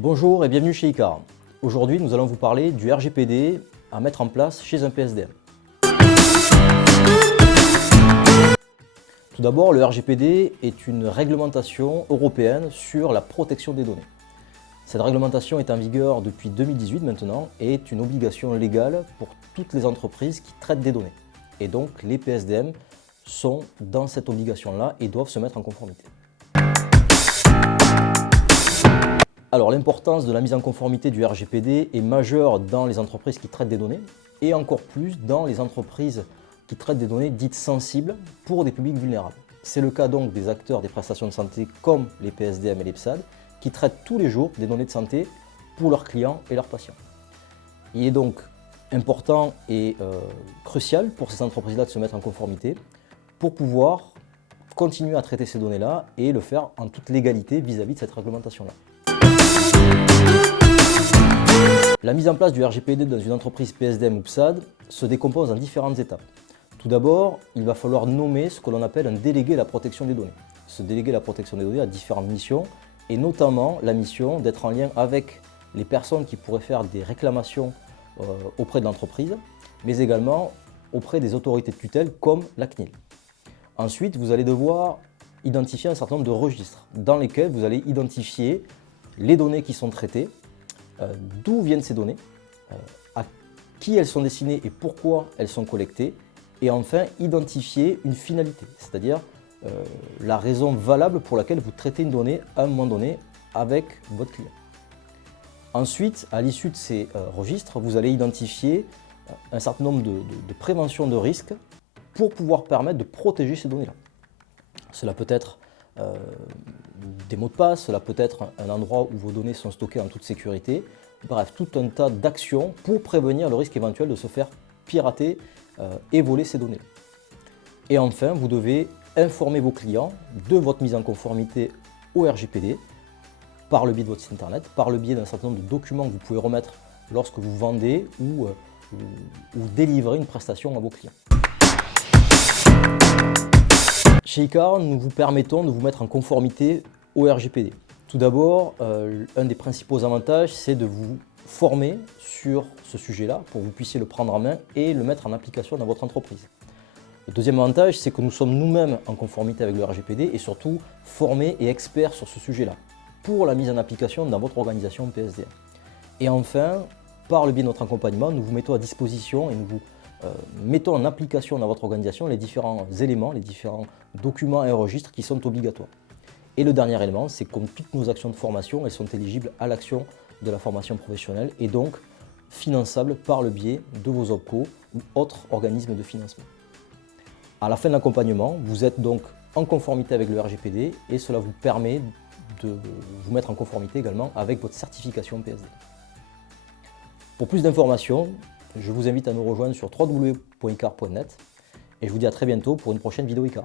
Bonjour et bienvenue chez ICAR. Aujourd'hui, nous allons vous parler du RGPD à mettre en place chez un PSDM. Tout d'abord, le RGPD est une réglementation européenne sur la protection des données. Cette réglementation est en vigueur depuis 2018 maintenant et est une obligation légale pour toutes les entreprises qui traitent des données. Et donc, les PSDM sont dans cette obligation-là et doivent se mettre en conformité. Alors, l'importance de la mise en conformité du RGPD est majeure dans les entreprises qui traitent des données et encore plus dans les entreprises qui traitent des données dites sensibles pour des publics vulnérables. C'est le cas donc des acteurs des prestations de santé comme les PSDM et les PSAD qui traitent tous les jours des données de santé pour leurs clients et leurs patients. Il est donc important et crucial pour ces entreprises-là de se mettre en conformité pour pouvoir continuer à traiter ces données-là et le faire en toute légalité vis-à-vis de cette réglementation-là. La mise en place du RGPD dans une entreprise PSDM ou PSAD se décompose en différentes étapes. Tout d'abord, il va falloir nommer ce que l'on appelle un délégué à la protection des données. Ce délégué à la protection des données a différentes missions, et notamment la mission d'être en lien avec les personnes qui pourraient faire des réclamations auprès de l'entreprise, mais également auprès des autorités de tutelle comme la CNIL. Ensuite, vous allez devoir identifier un certain nombre de registres dans lesquels vous allez identifier les données qui sont traitées, d'où viennent ces données, à qui elles sont destinées et pourquoi elles sont collectées, et enfin identifier une finalité, c'est-à-dire la raison valable pour laquelle vous traitez une donnée à un moment donné avec votre client. Ensuite, à l'issue de ces registres, vous allez identifier un certain nombre de préventions de risques pour pouvoir permettre de protéger ces données-là. Cela peut être des mots de passe, cela peut être un endroit où vos données sont stockées en toute sécurité, bref, tout un tas d'actions pour prévenir le risque éventuel de se faire pirater et voler ces données. Et enfin, vous devez informer vos clients de votre mise en conformité au RGPD par le biais de votre site internet, par le biais d'un certain nombre de documents que vous pouvez remettre lorsque vous vendez ou délivrez une prestation à vos clients. Chez ICAR, nous vous permettons de vous mettre en conformité au RGPD. Tout d'abord, un des principaux avantages, c'est de vous former sur ce sujet-là pour que vous puissiez le prendre en main et le mettre en application dans votre entreprise. Le deuxième avantage, c'est que nous sommes nous-mêmes en conformité avec le RGPD et surtout formés et experts sur ce sujet-là pour la mise en application dans votre organisation PSDM. Et enfin, par le biais de notre accompagnement, nous vous mettons à disposition et nous vous mettons en application dans votre organisation les différents éléments, les différents documents et registres qui sont obligatoires. Et le dernier élément, c'est que comme toutes nos actions de formation, elles sont éligibles à l'action de la formation professionnelle et donc finançables par le biais de vos OPCO ou autres organismes de financement. À la fin de l'accompagnement, vous êtes donc en conformité avec le RGPD et cela vous permet de vous mettre en conformité également avec votre certification PSD. Pour plus d'informations, je vous invite à nous rejoindre sur www.icar.net et je vous dis à très bientôt pour une prochaine vidéo ICAR.